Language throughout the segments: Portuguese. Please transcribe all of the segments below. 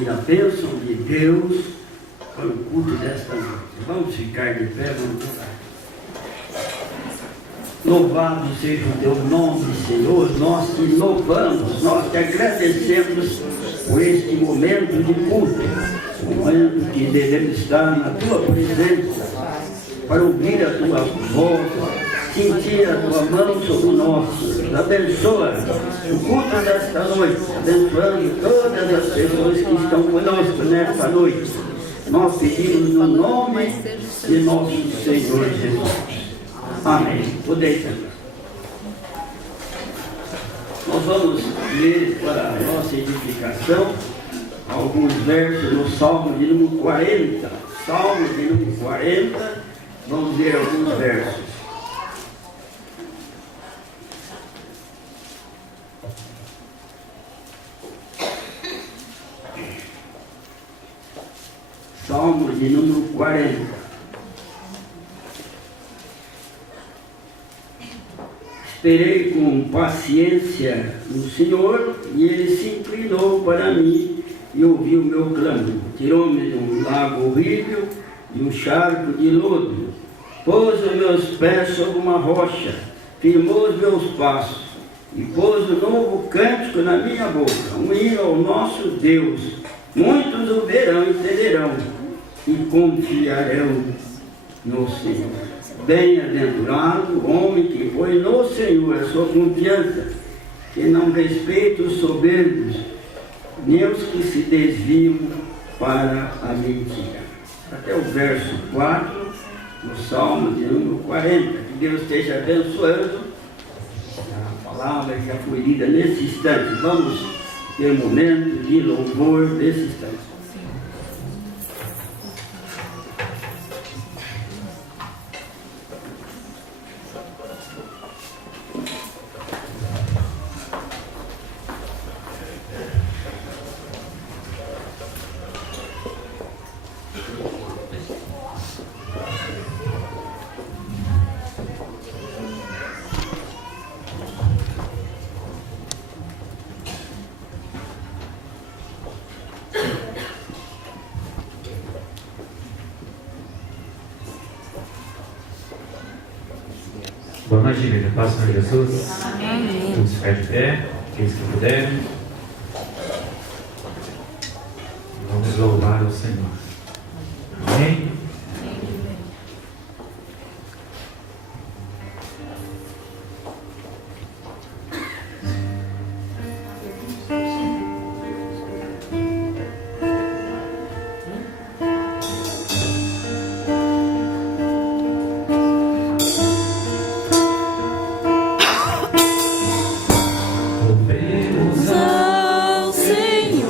E a bênção de Deus para o culto desta noite. Vamos ficar de pé, vamos orar. Louvado seja o teu nome, Senhor. Nós te louvamos, nós te agradecemos por este momento de culto, momento que devemos estar na tua presença para ouvir a tua voz, sentir a tua mão sobre nós. Abençoa o culto desta noite, abençoando todas as pessoas que estão conosco nesta noite. Nós pedimos no nome de nosso Senhor Jesus. Amém. Podeis sentar. Nós vamos ler para a nossa edificação alguns versos no Salmo de número 40. Salmo de número 40. Vamos ler alguns versos. Salmo de número 40. Esperei com paciência no Senhor, e Ele se inclinou para mim e ouviu o meu clamor. Tirou-me de um lago horrível, de um charco de lodo. Pôs os meus pés sobre uma rocha, firmou os meus passos, e pôs um novo cântico na minha boca, um hino ao nosso Deus. Muitos o verão e entenderão, e confiarão no Senhor. Bem-aventurado o homem que põe no Senhor a sua confiança, que não respeita os soberbos, nem os que se desviam para a mentira. Até o verso 4, no Salmo de número 40. Que Deus esteja abençoando a palavra que já foi lida nesse instante. Vamos ter um momento de louvor nesse instante. Boa noite, igreja. Paz, Senhor Jesus. Amém. Vamos ficar de pé, aqueles que puderem. Vamos louvar o Senhor. Amém? Louvemos ao Senhor.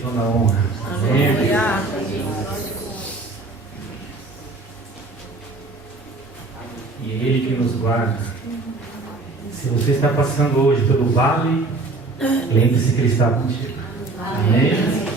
e toda a honra. Amém. E é Ele que nos guarda. Se você está passando hoje pelo vale, lembre-se que Ele está contigo. Amém.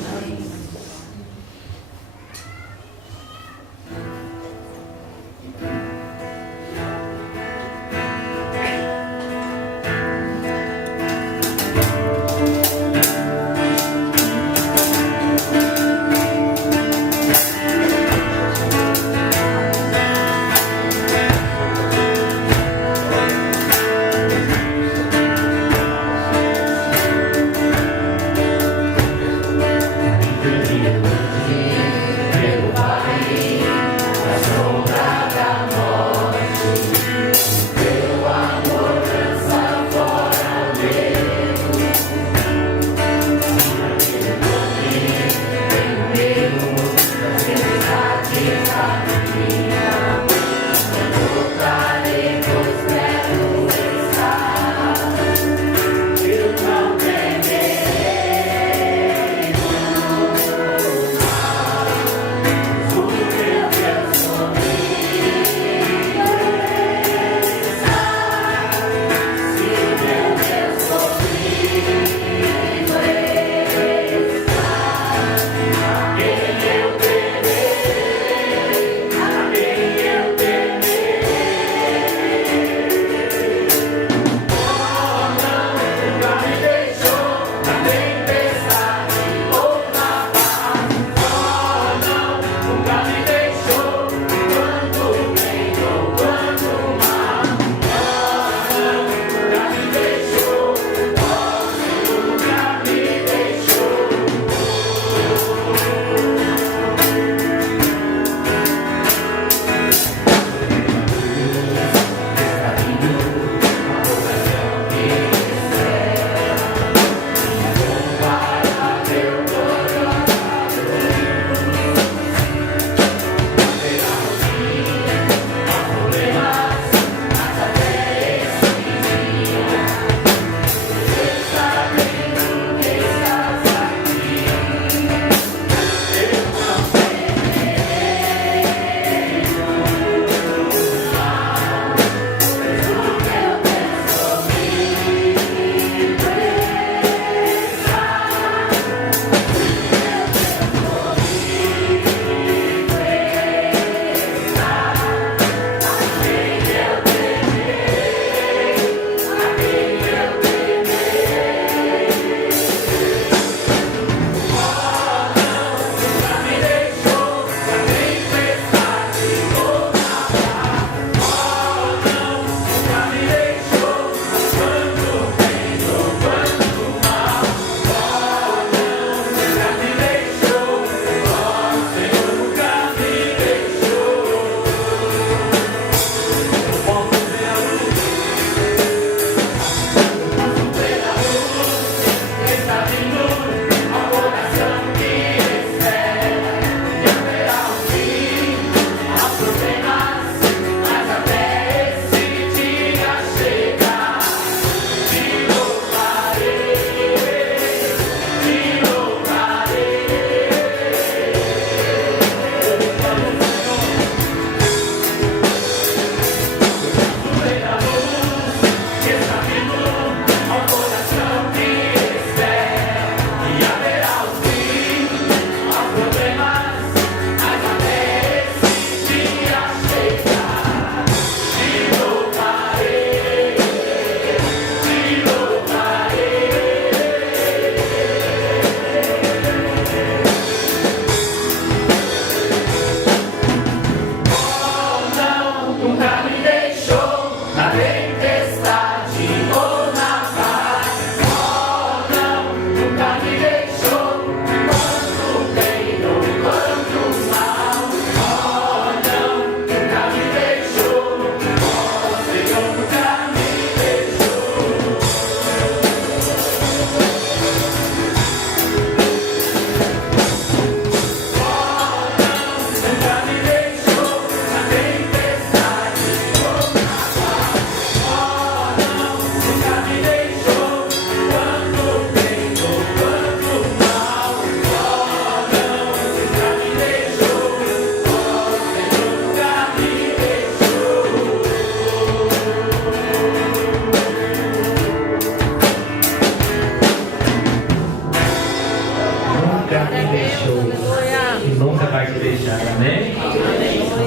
deixou e nunca vai te deixar. Amém?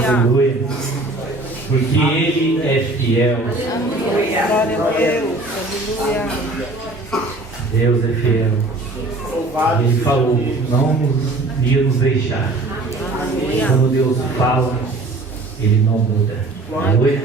Aleluia. Porque Ele é fiel. Deus é fiel. Ele falou, não ia nos deixar. Quando Deus fala, Ele não muda. Aleluia.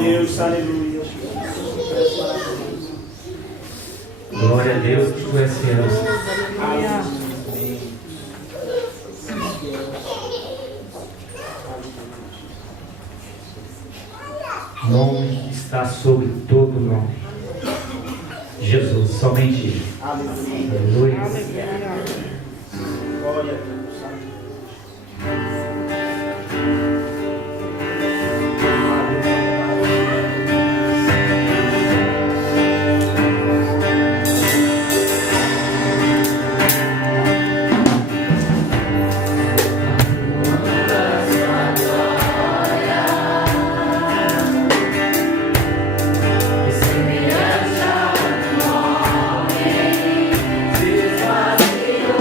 Deus, aleluia. Glória a Deus que tu és fiel. Nome está sobre todo nome. Jesus, somente Ele. Aleluia. Glória a Deus. Desvazio,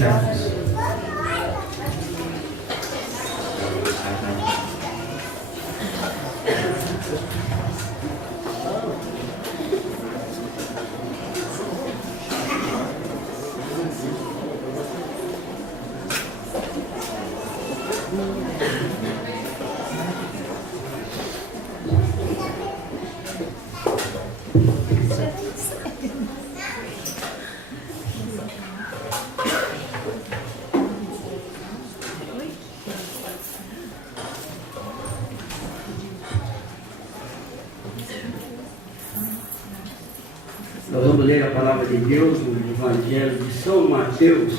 eternos. Nós vamos ler a palavra de Deus no Evangelho de São Mateus.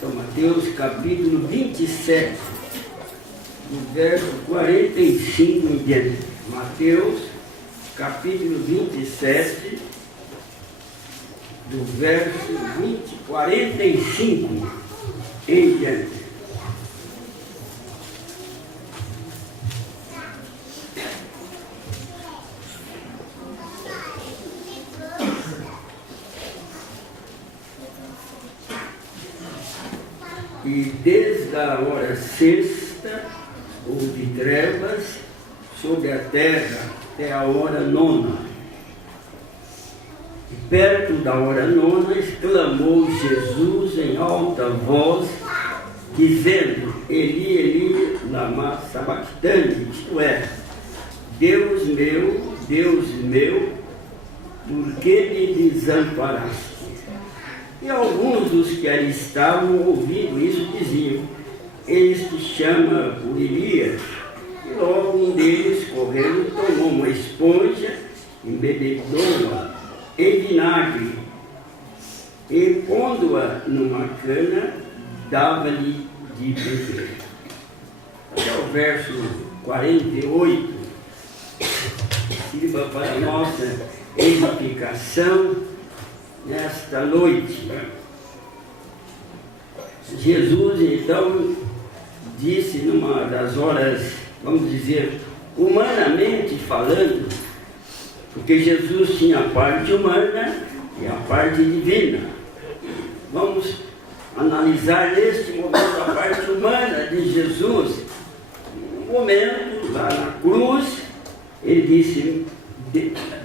São Mateus, capítulo 27, do verso 45 em diante. Mateus, capítulo 27, do verso 45 em diante. E desde a hora sexta houve trevas sobre a terra até a hora nona. E perto da hora nona exclamou Jesus em alta voz, dizendo: Eli, Eli, lama sabachthani, isto é, Deus meu, por que me desamparaste? E alguns dos que ali estavam ouvindo isso diziam: Este chama o Elias. E logo um deles, correndo, tomou uma esponja, embebedou-a em vinagre e, pondo-a numa cana, dava-lhe de beber. Até o verso 48, sirva para a nossa edificação nesta noite. Jesus então disse numa das horas, vamos dizer, humanamente falando, porque Jesus tinha a parte humana e a parte divina. Vamos analisar neste momento a parte humana de Jesus. No momento, lá na cruz, ele disse: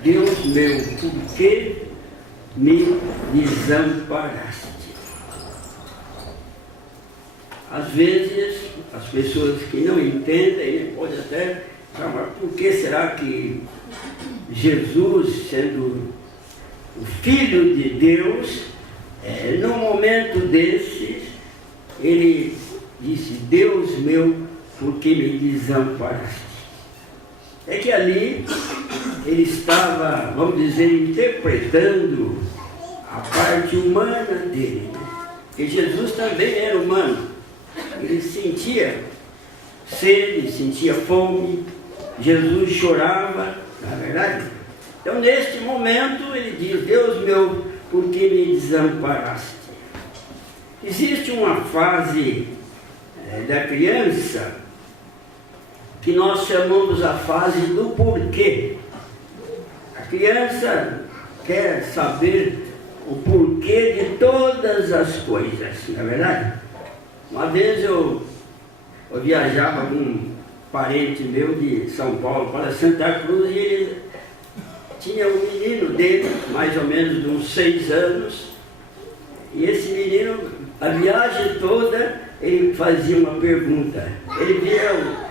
Deus meu, por que me desamparaste? Às vezes, as pessoas que não entendem podem até chamar: por que será que Jesus, sendo o Filho de Deus, num momento desses, ele disse: Deus meu, por que me desamparaste? É que ali ele estava, vamos dizer, interpretando a parte humana dele, né? Porque Jesus também era humano. Ele sentia sede, sentia fome. Jesus chorava, na verdade. Então, neste momento, ele diz: Deus meu, por que me desamparaste? Existe uma fase da criança que nós chamamos a fase do porquê. A criança quer saber o porquê de todas as coisas, não é verdade? Uma vez eu viajava com um parente meu de São Paulo para Santa Cruz, e ele tinha um menino dele, mais ou menos de uns 6 anos, e esse menino, a viagem toda, ele fazia uma pergunta. Ele via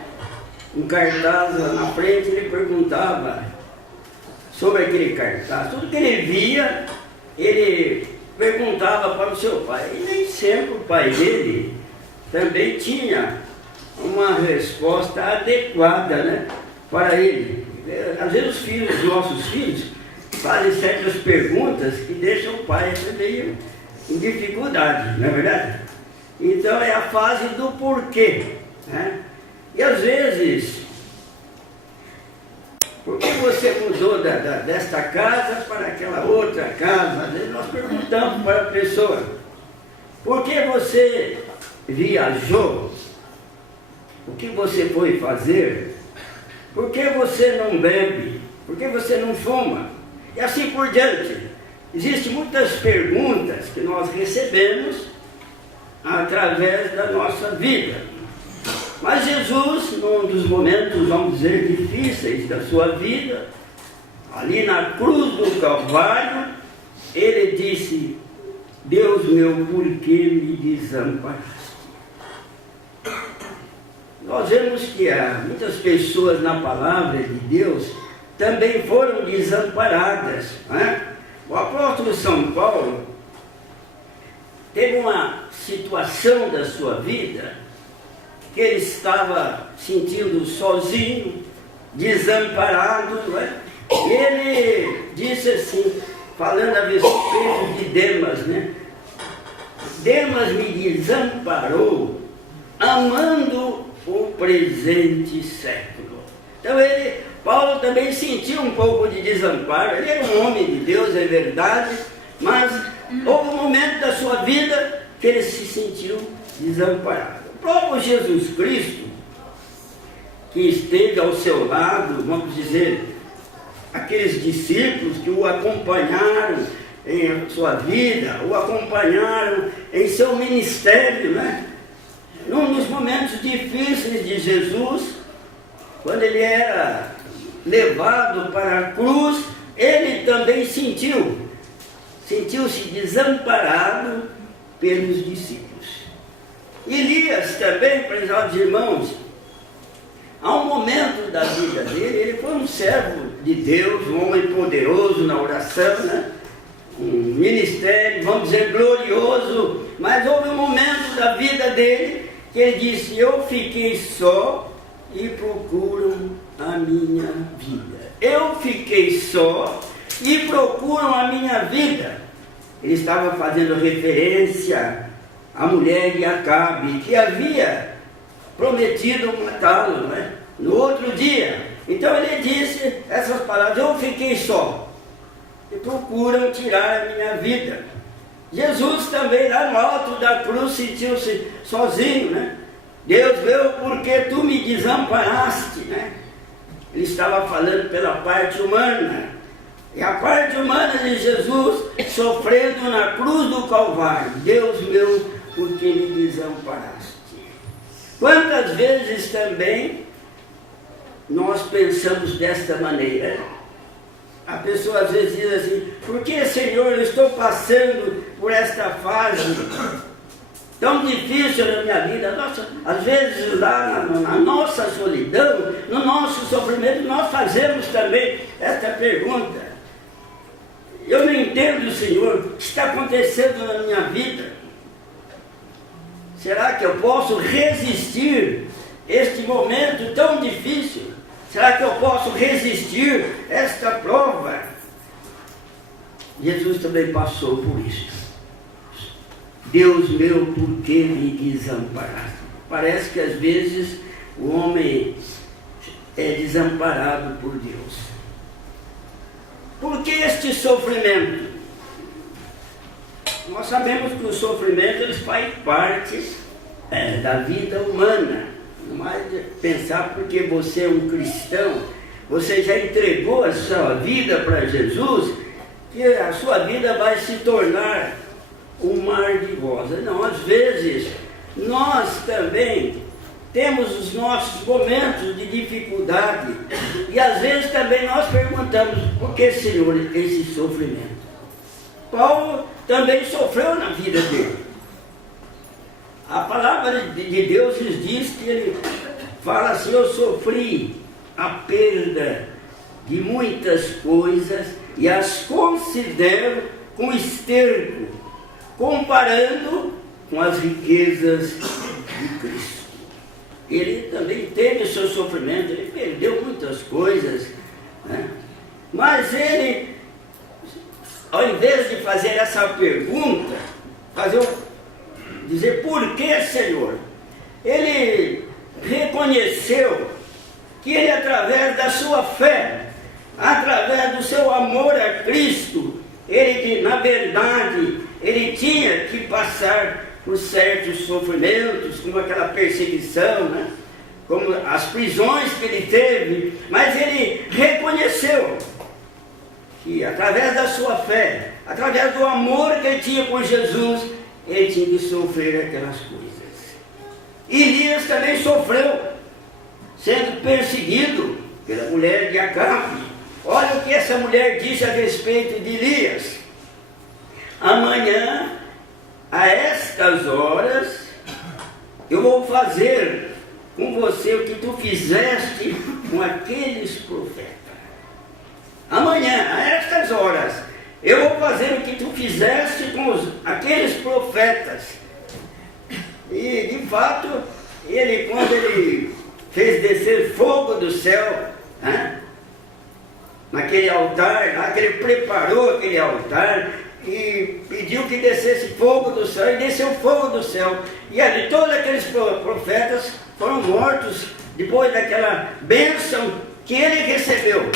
um cartaz lá na frente, ele perguntava sobre aquele cartaz. Tudo que ele via, ele perguntava para o seu pai. E nem sempre o pai dele também tinha uma resposta adequada, né, para ele. Às vezes os filhos, os nossos filhos, fazem certas perguntas que deixam o pai meio em dificuldade, não é verdade? Então é a fase do porquê, né? E às vezes, por que você mudou desta casa para aquela outra casa? Às vezes nós perguntamos para a pessoa: por que você viajou? O que você foi fazer? Por que você não bebe? Por que você não fuma? E assim por diante. Existem muitas perguntas que nós recebemos através da nossa vida. Mas Jesus, num dos momentos, vamos dizer, difíceis da sua vida, ali na cruz do Calvário, ele disse: Deus meu, por que me desamparaste? Nós vemos que há muitas pessoas na palavra de Deus também foram desamparadas, né? O apóstolo São Paulo teve uma situação da sua vida que ele estava sentindo sozinho, desamparado, né? E ele disse assim, falando a respeito de Demas, né? Demas me desamparou, amando o presente século. Então Paulo também sentiu um pouco de desamparo. Ele era um homem de Deus, é verdade, mas houve um momento da sua vida que ele se sentiu desamparado. O próprio Jesus Cristo, que esteve ao seu lado, vamos dizer, aqueles discípulos que o acompanharam em sua vida, o acompanharam em seu ministério, né? Num dos momentos difíceis de Jesus, quando ele era levado para a cruz, ele também sentiu-se desamparado pelos discípulos. Elias também, prezados irmãos, há um momento da vida dele, ele foi um servo de Deus, um homem poderoso na oração, né? Um ministério, vamos dizer, glorioso, mas houve um momento da vida dele que ele disse: eu fiquei só e procuram a minha vida. Eu fiquei só e procuram a minha vida. Ele estava fazendo referência à mulher de Acabe, que havia prometido matá-lo, né? No outro dia. Então ele disse essas palavras: eu fiquei só e procuram tirar a minha vida. Jesus também, lá no alto da cruz, sentiu-se sozinho, né? Deus meu, porque tu me desamparaste, né? Ele estava falando pela parte humana. E a parte humana de Jesus sofrendo na cruz do Calvário: Deus meu, porque me desamparaste. Quantas vezes também nós pensamos desta maneira? A pessoa às vezes diz assim: por que, Senhor, eu estou passando por esta fase tão difícil na minha vida? Nossa, às vezes lá na nossa solidão, no nosso sofrimento, nós fazemos também esta pergunta: eu não entendo, Senhor, o que está acontecendo na minha vida. Será que eu posso resistir este momento tão difícil? Será que eu posso resistir esta prova? Jesus também passou por isso. Deus meu, por que me desamparaste? Parece que às vezes o homem é desamparado por Deus. Por que este sofrimento? Nós sabemos que o sofrimento ele faz parte da vida humana. Não mais pensar porque você é um cristão, você já entregou a sua vida para Jesus, que a sua vida vai se tornar um mar de rosas. Não, às vezes nós também temos os nossos momentos de dificuldade e às vezes também nós perguntamos: por que, Senhor, esse sofrimento? Paulo também sofreu na vida dele. A palavra de Deus nos diz que ele fala assim: eu sofri a perda de muitas coisas e as considero com esterco, comparando com as riquezas de Cristo. Ele também teve o seu sofrimento, ele perdeu muitas coisas, né? Mas ele, ao invés de fazer essa pergunta, dizer por que, Senhor, ele reconheceu que ele, através da sua fé, através do seu amor a Cristo, ele, na verdade, ele tinha que passar por certos sofrimentos, como aquela perseguição, né? Como as prisões que ele teve, mas ele reconheceu que através da sua fé, através do amor que ele tinha com Jesus, ele tinha que sofrer aquelas coisas. Elias também sofreu, sendo perseguido pela mulher de Acabe. Olha o que essa mulher disse a respeito de Elias: amanhã, a estas horas, eu vou fazer com você o que tu fizeste com aqueles profetas. Amanhã, a estas horas, eu vou fazer o que tu fizeste com aqueles profetas. E, de fato, quando ele fez descer fogo do céu, naquele altar, lá que ele preparou aquele altar, e pediu que descesse fogo do céu, e desceu fogo do céu. E ali todos aqueles profetas foram mortos, depois daquela bênção que ele recebeu.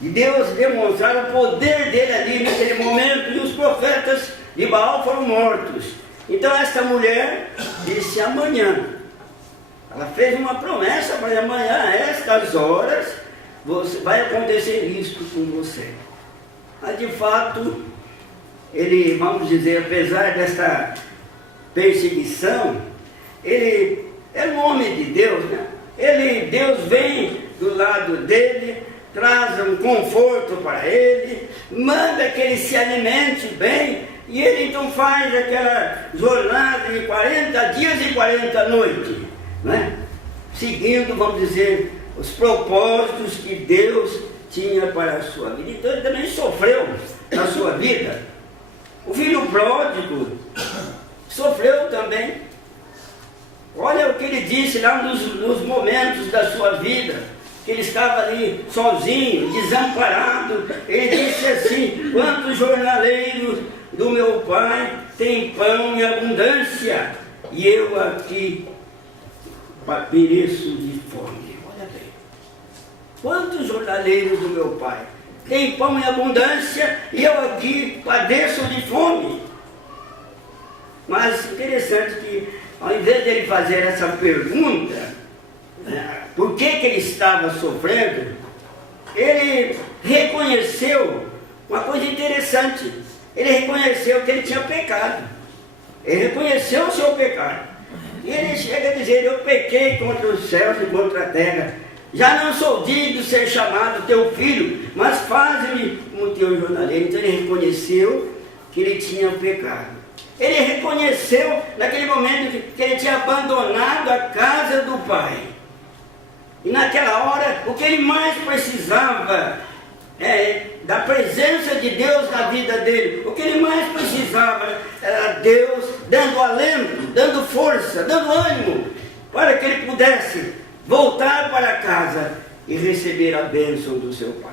E Deus demonstraram o poder dele ali naquele momento, e os profetas de Baal foram mortos. Então esta mulher disse: amanhã, ela fez uma promessa para ele: amanhã, a estas horas, vai acontecer isso com você. Mas de fato, ele, vamos dizer, apesar dessa perseguição, ele é um homem de Deus, né? Deus vem do lado dele, traz um conforto para ele, manda que ele se alimente bem, e ele então faz aquela jornada de 40 dias e 40 noites, né? Seguindo, vamos dizer, os propósitos que Deus tinha para a sua vida. Então ele também sofreu na sua vida. O filho pródigo sofreu também. Olha o que ele disse lá nos momentos da sua vida, que ele estava ali sozinho, desamparado. Ele disse assim: quantos jornaleiros do meu pai têm pão em abundância, e eu aqui pereço de fome. Olha bem, quantos jornaleiros do meu pai têm pão em abundância, e eu aqui padeço de fome. Mas interessante que, ao invés de ele fazer essa pergunta, por que ele estava sofrendo, ele reconheceu uma coisa interessante. Ele reconheceu que ele tinha pecado. Ele reconheceu o seu pecado. E ele chega a dizer: eu pequei contra os céus e contra a terra. Já não sou digno de ser chamado teu filho, mas faze-me como teu jornaleiro. Então ele reconheceu que ele tinha pecado. Ele reconheceu naquele momento que ele tinha abandonado a casa do pai. E naquela hora, o que ele mais precisava da presença de Deus na vida dele. O que ele mais precisava era Deus dando alento, dando força, dando ânimo, para que ele pudesse voltar para casa e receber a bênção do seu pai.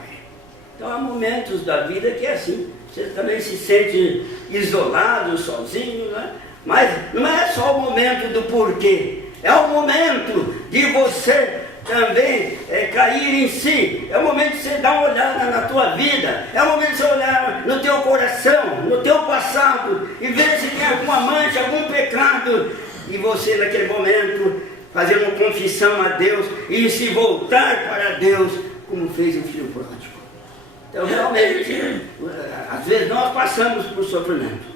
Então há momentos da vida que é assim. Você também se sente isolado, sozinho, né? Mas não é só o momento do porquê. É o momento de você também cair em si. É o momento de você dar uma olhada na tua vida. É o momento de você olhar no teu coração, no teu passado, e ver se tem alguma mancha, algum pecado. E você naquele momento fazer uma confissão a Deus e se voltar para Deus, como fez o filho pródigo. Então realmente, às vezes nós passamos por sofrimento.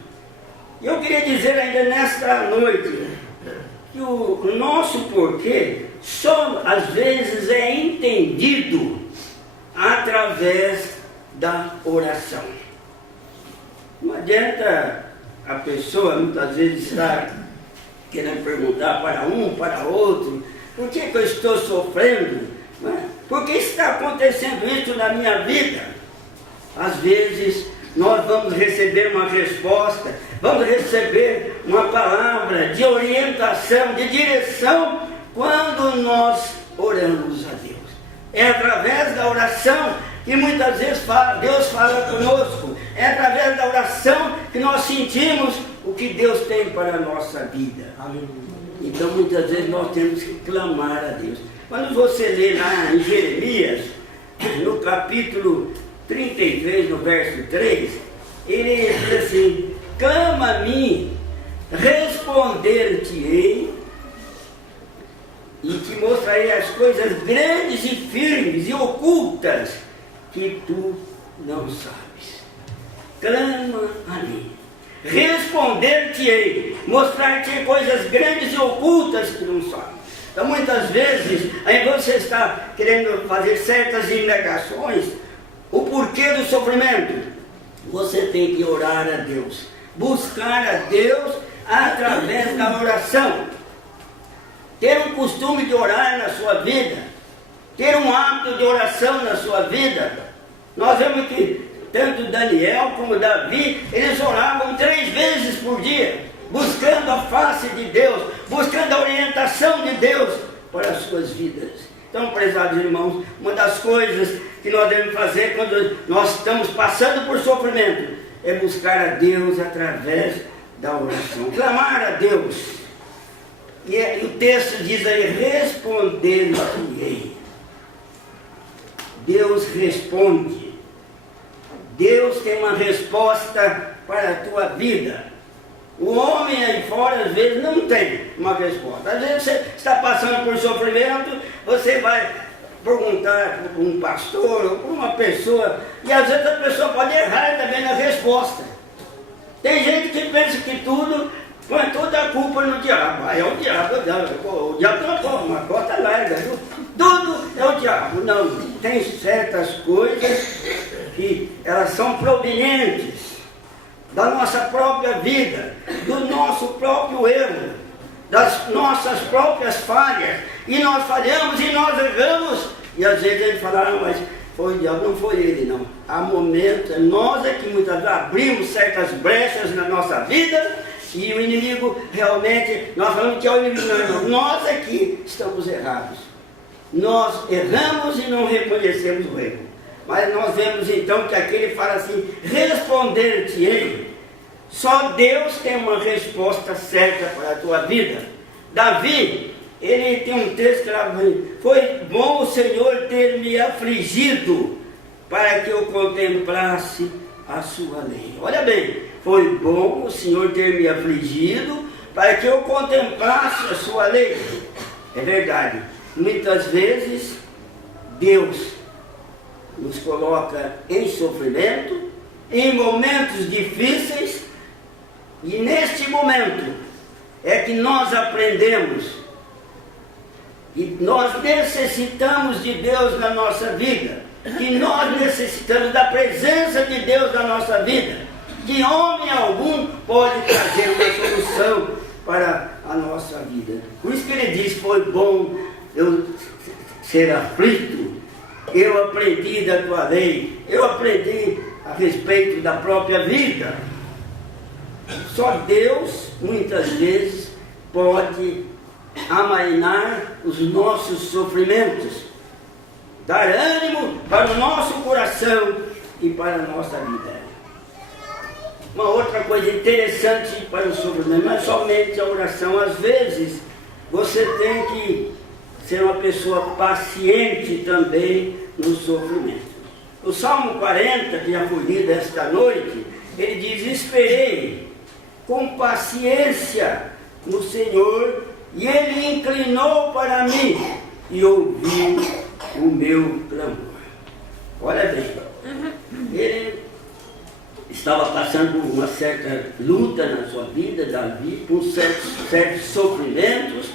E eu queria dizer ainda nesta noite que o nosso porquê só às vezes é entendido através da oração. Não adianta a pessoa muitas vezes estar querendo perguntar para um, para outro: por que eu estou sofrendo? Não é? Por que está acontecendo isso na minha vida? Às vezes nós vamos receber uma resposta, vamos receber uma palavra de orientação, de direção, quando nós oramos a Deus. É através da oração que muitas vezes Deus fala conosco. É através da oração que nós sentimos o que Deus tem para a nossa vida. Então muitas vezes nós temos que clamar a Deus. Quando você lê lá em Jeremias, no capítulo 33, no verso 3, ele diz assim: clama a mim, responder-te-ei, e te mostrarei as coisas grandes e firmes e ocultas que tu não sabes. clama a mim. Responder-te-ei, mostrar-te coisas grandes e ocultas que não sabes. Então muitas vezes, aí você está querendo fazer certas indagações, o porquê do sofrimento. Você tem que orar a Deus, buscar a Deus através da oração. Ter um costume de orar na sua vida, ter um hábito de oração na sua vida. Nós vemos que tanto Daniel como Davi, eles oravam 3 vezes por dia, buscando a face de Deus, buscando a orientação de Deus para as suas vidas. Então, prezados irmãos, uma das coisas que nós devemos fazer quando nós estamos passando por sofrimento é buscar a Deus através da oração, clamar a Deus. E o texto diz aí, responder-te-ei. Deus responde. Deus tem uma resposta para a tua vida. O homem aí fora, às vezes, não tem uma resposta. Às vezes você está passando por sofrimento, você vai perguntar para um pastor ou para uma pessoa, e às vezes a pessoa pode errar também na resposta. Tem gente que pensa que tudo, põe toda a culpa no diabo. Ah, é o diabo, o diabo tem uma cota larga, viu? Tudo é o diabo. Não, tem certas coisas que elas são provenientes da nossa própria vida, do nosso próprio erro, das nossas próprias falhas, e nós falhamos e nós erramos, e às vezes ele fala, mas foi o diabo, não foi ele não. Há momentos, nós é que muitas vezes abrimos certas brechas na nossa vida, e o inimigo realmente, nós falamos que é o inimigo, não, nós é que estamos errados. Nós erramos e não reconhecemos o erro. Mas nós vemos então que aqui ele fala assim, responder-te-ei. Só Deus tem uma resposta certa para a tua vida. Davi, ele tem um texto que lá foi bom o Senhor ter me afligido para que eu contemplasse a sua lei. Olha bem, foi bom o Senhor ter me afligido para que eu contemplasse a sua lei. É verdade, muitas vezes Deus nos coloca em sofrimento, em momentos difíceis, e neste momento é que nós aprendemos que nós necessitamos de Deus na nossa vida, que nós necessitamos da presença de Deus na nossa vida, que homem algum pode trazer uma solução para a nossa vida. Por isso que ele diz, foi bom eu ser aflito, eu aprendi da tua lei, eu aprendi a respeito da própria vida. Só Deus, muitas vezes, pode amainar os nossos sofrimentos, dar ânimo para o nosso coração e para a nossa vida. Uma outra coisa interessante para o sofrimento, não é somente a oração. Às vezes, você tem que ser uma pessoa paciente também no sofrimento. O Salmo 40, que já foi lido esta noite, ele diz, esperei com paciência no Senhor, e Ele inclinou para mim e ouviu o meu clamor. Olha bem, ele estava passando por uma certa luta na sua vida, Davi, por certos sofrimentos,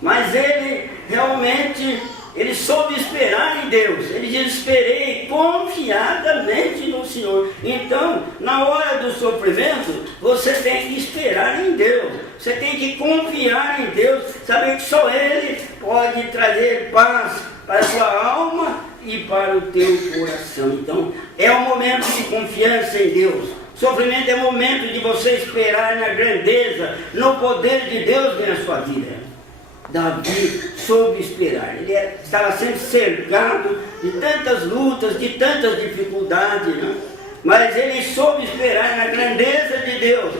mas ele realmente, ele soube esperar em Deus. Ele diz, esperei confiadamente no Senhor. Então, na hora do sofrimento, você tem que esperar em Deus. Você tem que confiar em Deus, saber que só Ele pode trazer paz para a sua alma e para o teu coração. Então, é um momento de confiança em Deus. Sofrimento é um momento de você esperar na grandeza, no poder de Deus na sua vida. Davi soube esperar. Ele estava sempre cercado de tantas lutas, de tantas dificuldades, né? Mas ele soube esperar na grandeza de Deus,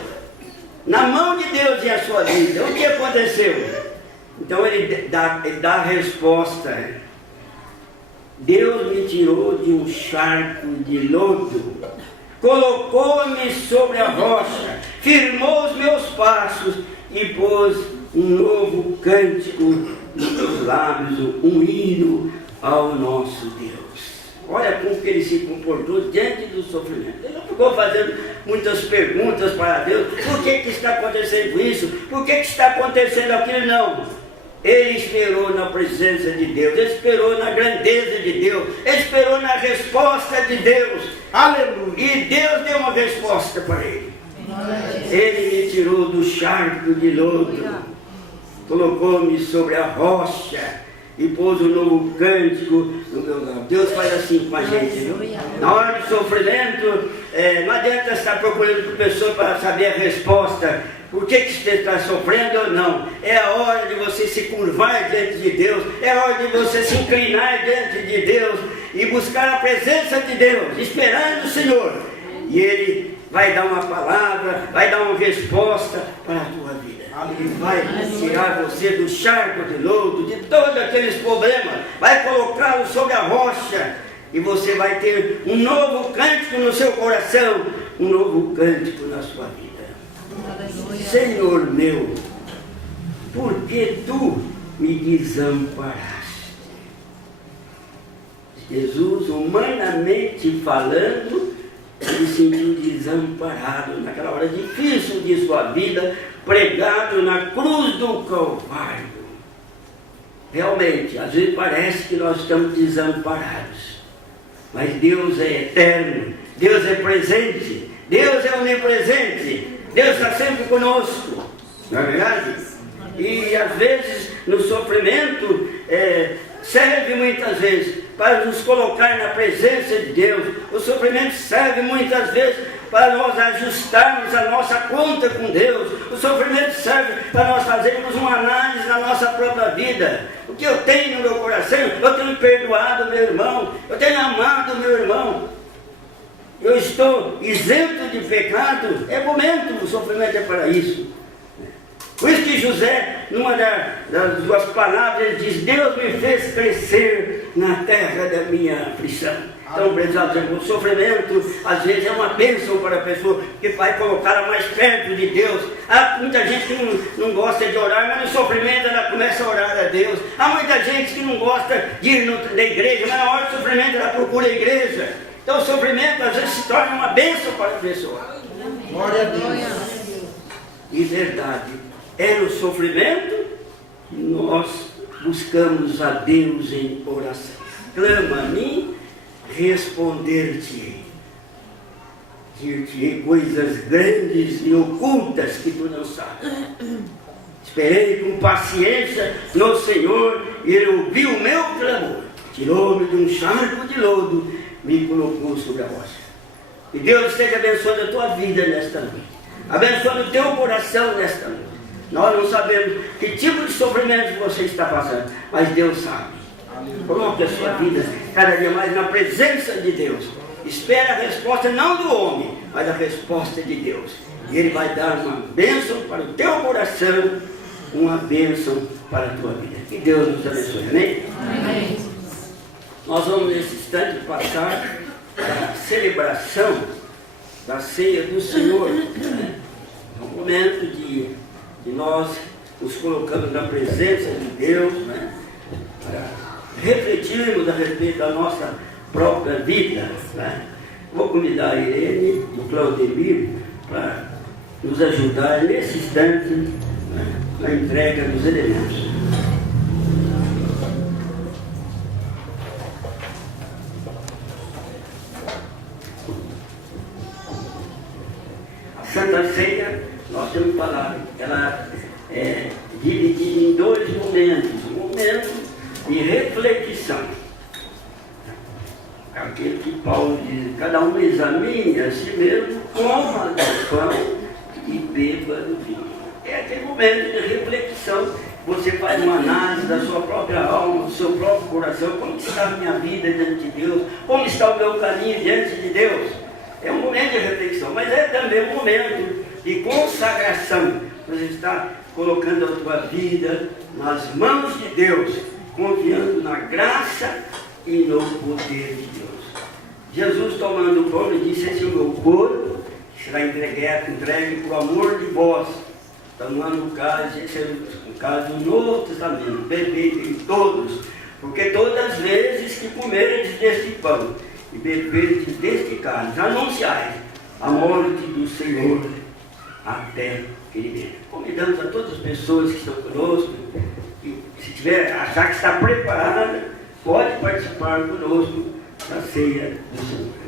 na mão de Deus em a sua vida. O que aconteceu? Então ele dá a resposta. Deus me tirou de um charco de lodo, colocou-me sobre a rocha, firmou os meus passos e pôs um novo cântico nos teus lábios, um hino ao nosso Deus. Olha como que ele se comportou diante do sofrimento. Ele não ficou fazendo muitas perguntas para Deus. Por que está acontecendo isso? Por que está acontecendo aquilo? Não. Ele esperou na presença de Deus. Ele esperou na grandeza de Deus. Ele esperou na resposta de Deus. Aleluia. E Deus deu uma resposta para ele. Ele me tirou do charco de lodo, colocou-me sobre a rocha e pôs um novo cântico no meu lado. Deus faz assim com a gente, viu? Na hora do sofrimento, não adianta estar procurando por pessoa para saber a resposta. Por que você está sofrendo ou não? É a hora de você se curvar diante de Deus. É a hora de você se inclinar diante de Deus e buscar a presença de Deus, esperando o Senhor. E Ele vai dar uma palavra, vai dar uma resposta para a tua vida. Ele vai tirar você do charco de lodo, de todos aqueles problemas, vai colocá-lo sobre a rocha, e você vai ter um novo cântico no seu coração, um novo cântico na sua vida. Senhor meu, por que tu me desamparaste? Jesus, humanamente falando, ele se sentiu desamparado naquela hora difícil de sua vida, pregado na cruz do Calvário. Realmente, às vezes parece que nós estamos desamparados, mas Deus é eterno, Deus é presente, Deus é onipresente, Deus está sempre conosco, não é verdade? E às vezes no sofrimento serve muitas vezes para nos colocar na presença de Deus. O sofrimento serve muitas vezes para nós ajustarmos a nossa conta com Deus. O sofrimento serve para nós fazermos uma análise da nossa própria vida. O que eu tenho no meu coração? Eu tenho perdoado meu irmão, eu tenho amado meu irmão, eu estou isento de pecado. É momento, o sofrimento é para isso. Por isso que José, numa das suas palavras, ele diz: Deus me fez crescer na terra da minha aflição. Então, o sofrimento, às vezes, é uma bênção para a pessoa, que vai colocá-la mais perto de Deus. Há muita gente que não gosta de orar, mas no sofrimento ela começa a orar a Deus. Há muita gente que não gosta de ir na igreja, mas na hora do sofrimento ela procura a igreja. Então, o sofrimento, às vezes, se torna uma bênção para a pessoa. Glória a Deus. E verdade, é no sofrimento que nós buscamos a Deus em oração. Clama a mim, responder-te-ei. Dir-te-ei coisas grandes e ocultas que tu não sabes. Esperei com paciência no Senhor, e Ele ouviu o meu clamor. Tirou-me de um charco de lodo, me colocou sobre a rocha. E Deus esteja abençoando a tua vida nesta noite, abençoando o teu coração nesta noite. Nós não sabemos que tipo de sofrimento você está passando, mas Deus sabe. Coloque a sua vida cada dia mais na presença de Deus. Espera a resposta não do homem, mas a resposta de Deus. E Ele vai dar uma bênção para o teu coração, uma bênção para a tua vida. Que Deus nos abençoe, amém? Amém. Nós vamos nesse instante passar a celebração da ceia do Senhor. É um momento de nós nos colocamos na presença de Deus, para refletirmos a respeito da nossa própria vida. Vou convidar a Irene e o Claudemir para nos ajudar nesse instante na entrega dos elementos. A Santa Ceia, nós temos falado, ela é dividida em dois momentos. Um momento de reflexão, aquele que Paulo diz: cada um examine a si mesmo, coma do pão e beba do vinho. É aquele momento de reflexão. Você faz uma análise da sua própria alma, do seu próprio coração. Como está a minha vida diante de Deus? Como está o meu caminho diante de Deus? É um momento de reflexão, mas é também um momento de consagração. Você está colocando a tua vida nas mãos de Deus, confiando na graça e no poder de Deus. Jesus, tomando o pão, disse: esse é o meu corpo, que será entregue por amor de vós. Tomando o cálice, esse é o cálice do Novo Testamento. Bebei todos, Porque todas as vezes que comerdes deste pão e beberdes deste cálice, anunciais a morte do Senhor até que ele venha. Convidamos a todas as pessoas que estão conosco, e se tiver, achar que está preparada, pode participar conosco da ceia do Senhor.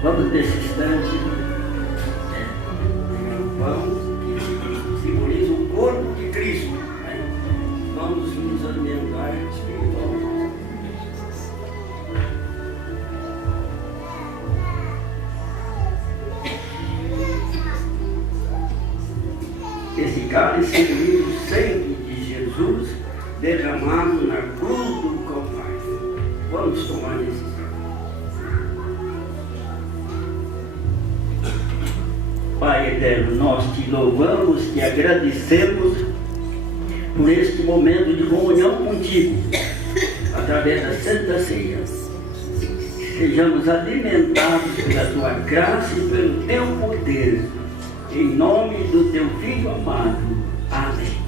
Vamos nesse instante pegar o pão que simboliza o corpo de Cristo. Né? Vamos nos alimentar espiritualmente. Esse cálice simboliza o sangue de Jesus derramado na cruz do Calvário. Vamos tomar nesse instante. Pai eterno, nós te louvamos, te agradecemos por este momento de comunhão contigo, através da Santa Ceia. Sejamos alimentados pela tua graça e pelo teu poder, em nome do teu Filho amado. Amém.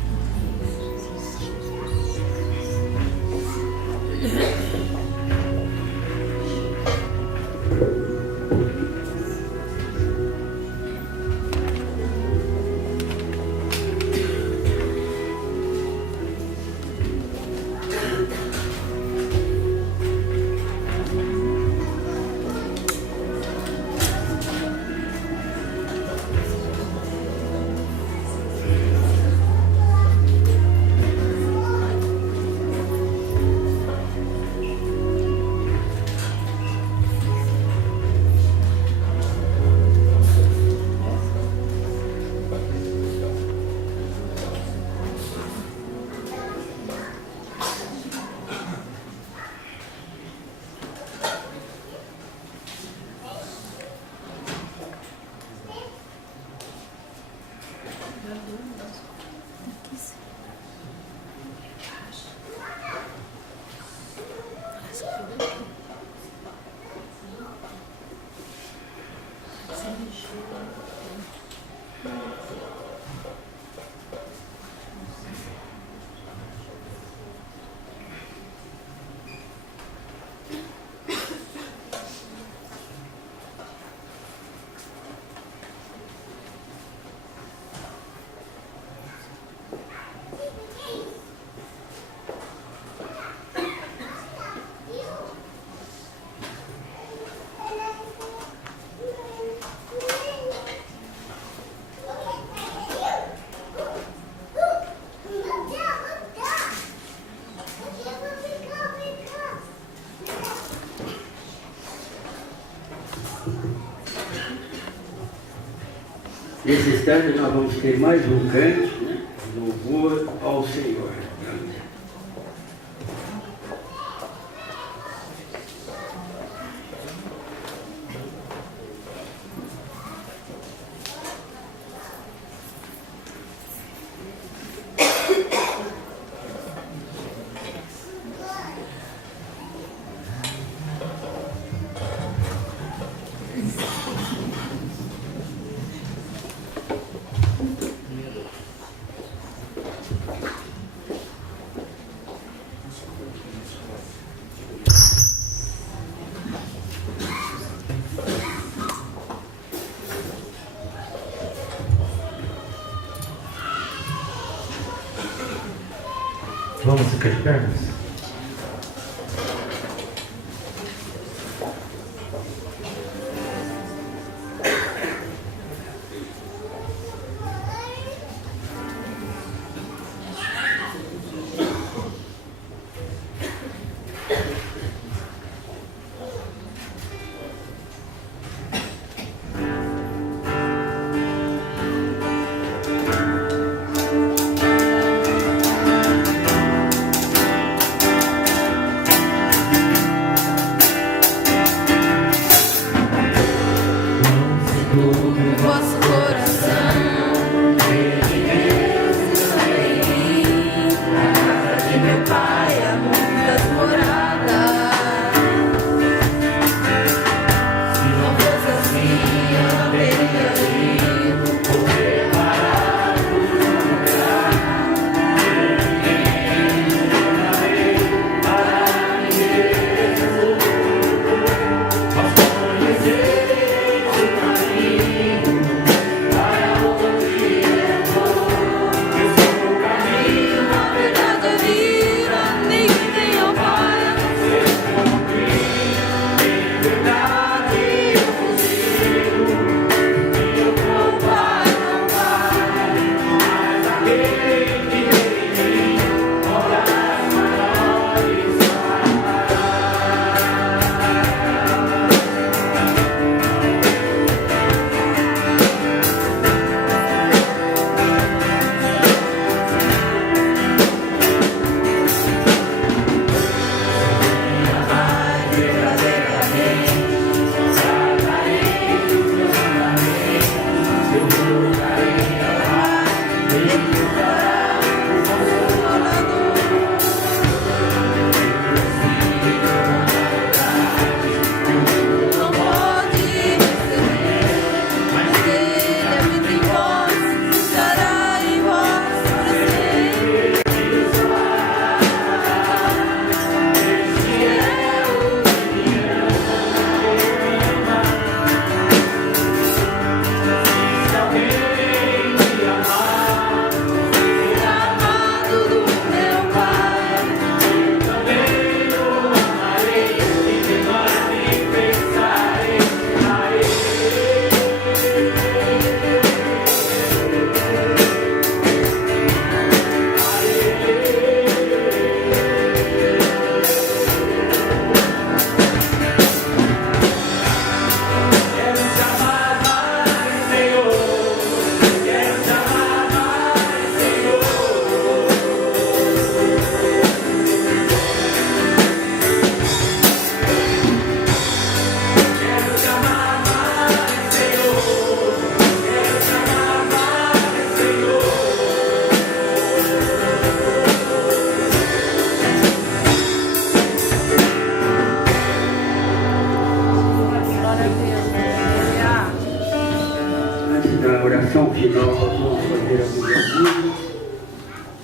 Nesse instante nós vamos ter mais um cântico, né? Louvor ao Senhor. Vamos ficar de pernas?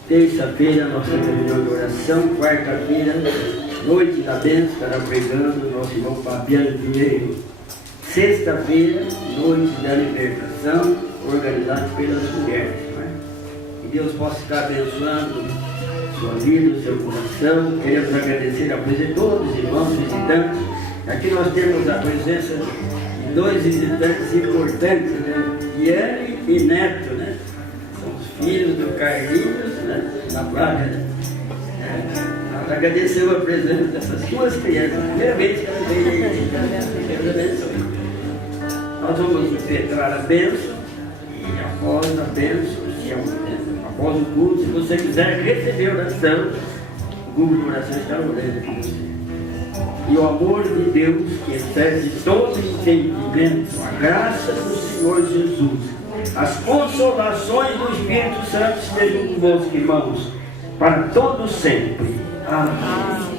Terça-feira, nossa reunião de oração. Quarta-feira, noite da bênção, estará pregando o nosso irmão Fabiano Pinheiro. Sexta-feira, noite da libertação, organizada pelas mulheres. Que Deus possa estar abençoando sua vida, o seu coração. Queremos agradecer a presença de todos os irmãos visitantes. Aqui nós temos a presença de dois visitantes importantes, né? Diane e Neto, né? São os filhos do Carlinhos, né? Na placa, né? Nós agradecemos a presença dessas duas crianças. Primeiramente que elas veem aí. Deus abençoe. Nós vamos impetrar a bênção e após a bênção, após o culto, se você quiser receber oração, o grupo de oração está orando por você. E o amor de Deus, que excede todo entendimento, a graça do Senhor Jesus, as consolações do Espírito Santo estejam convosco, irmãos, para todos sempre. Amém.